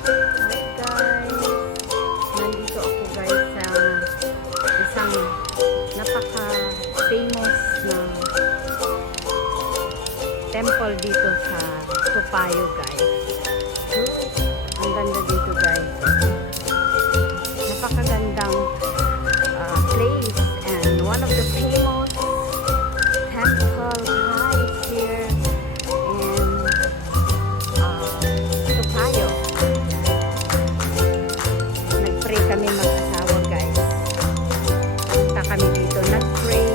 guys, nandito ako guys sa isang napaka-famous na temple dito sa Toa Payoh guys. Ang ganda dito guys. Napakagandang place and one of the famous temple guys here in Toa Payoh. Nag-pray kami mag-asawa guys. Punta kami dito, nag-pray.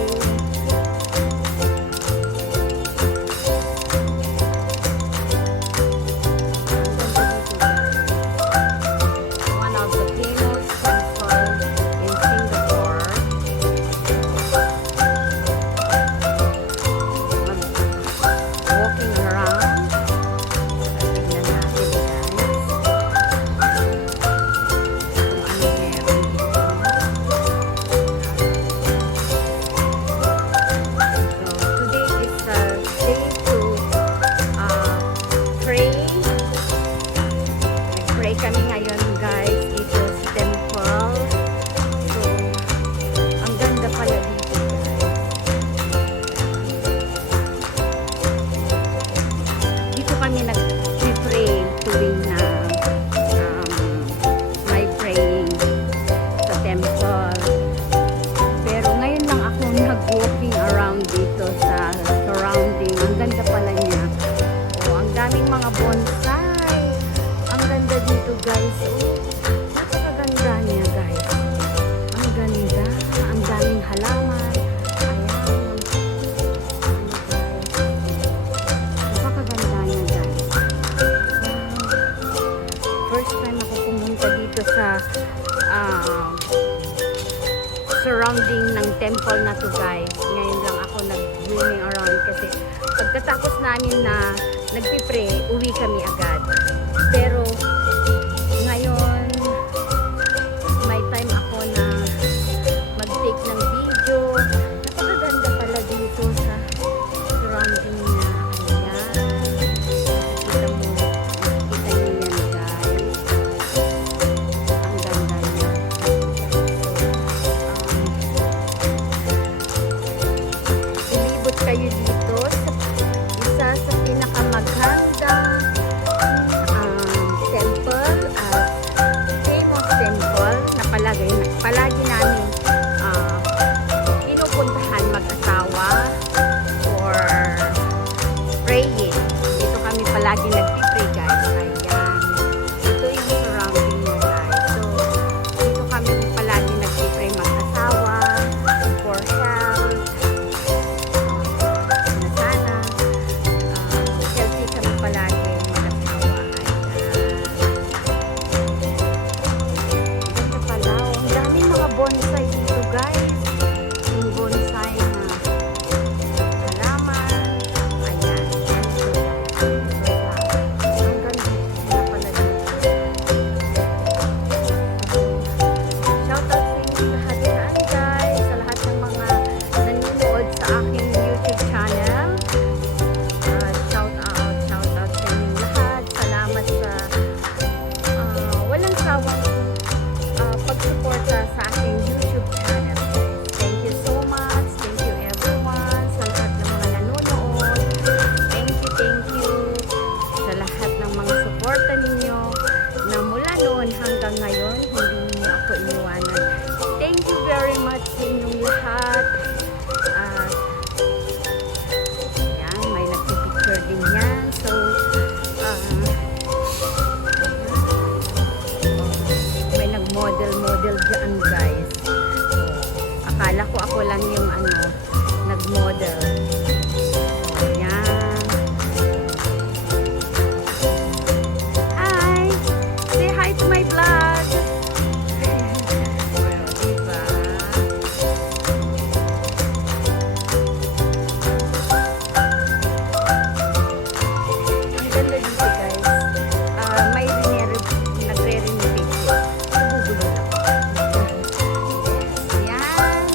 Kami ngayon guys dito sa temple. So, ang ganda pala dito guys. Dito kami nag-pray tuwing na may praying sa temple. Pero ngayon lang ako nag-walking around dito sa surrounding. Ang ganda pala niya. Oh, ang daming mga bonsai. Ang ganda dito guys. Oh, napakaganda niya guys. Ang ganda. Ang daming halaman. Ayan. Napakaganda niya guys. First time ako pumunta dito sa surrounding ng temple na to guys. Ngayon lang ako nag-roaming around kasi pagkatapos namin na nagpipray, uwi kami agad. Pero ngayon may time ako na mag-take ng video. Napakaganda pala dito sa surrounding niya. Ayan. Nakikita niyo yan guys. Ang ganda niya. Ilibot kayo dito sa isa sa pinakamagandang palagi namin pinupuntahan mag-asawa for praying. Dito kami palagi nagpipray guys. Ayan. Ito yung surrounding niya guys. So, dito kami palagi nagpipray mag-asawa for health. Na sana healthy kami palagi mag-asawa. Bonsai dito guys. Yung bonsai na halaman. Ayan. Ang ganda na pala dito. Shout out sa inyo lahat dyan guys. Sa lahat ng mga nanonood sa aking YouTube channel. Shout out sa inyo lahat. Salamat sa walang sawang pag-suporta sa aking YouTube channel. Thank you so much. Thank you everyone. Sa lahat ng mga nanonood. Thank you. Sa lahat ng mga suporta ninyo na mula noon hanggang ngayon, hindi niyo ako iniwanan. Thank you very much sa inyong lahat. Yan, may nagpipicture din yan. So, model dyan guys. Akala ko ako lang yung nag-model. Ayan. Hi! Say hi to my vlog! Well, diba? Ang ganda dito guys. May nagre-renovate. Ayan.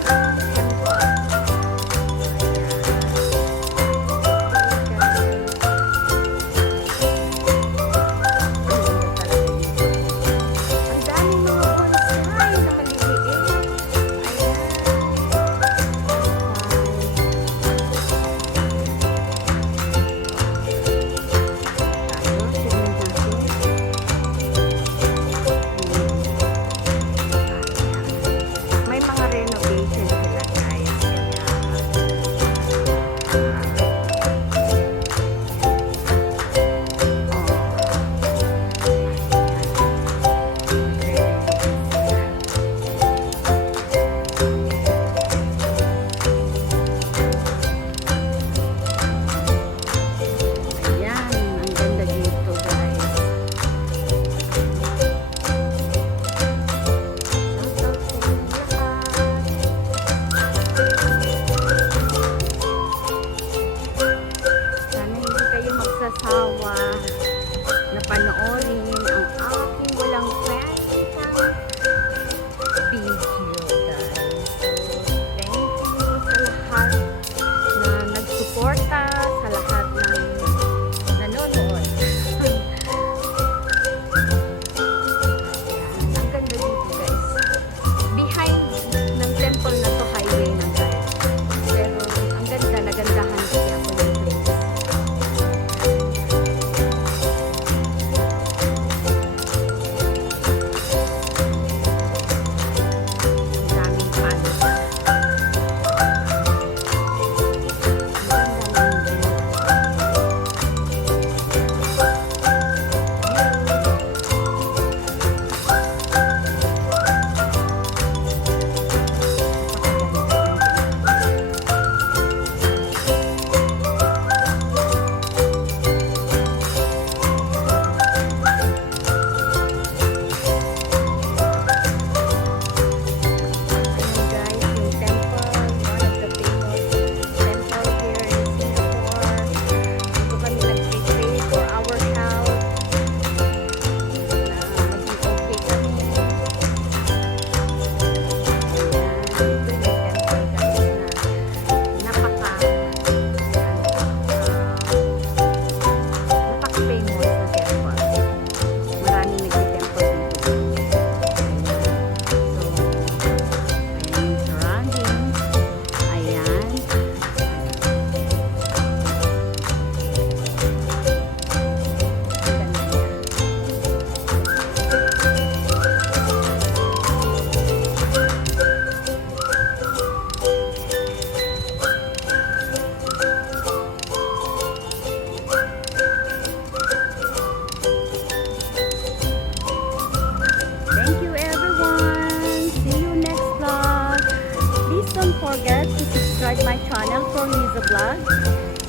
subscribe my channel, Florliza Vlog.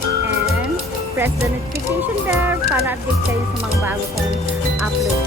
And press the notification bell para update kayo sa mga bago kong upload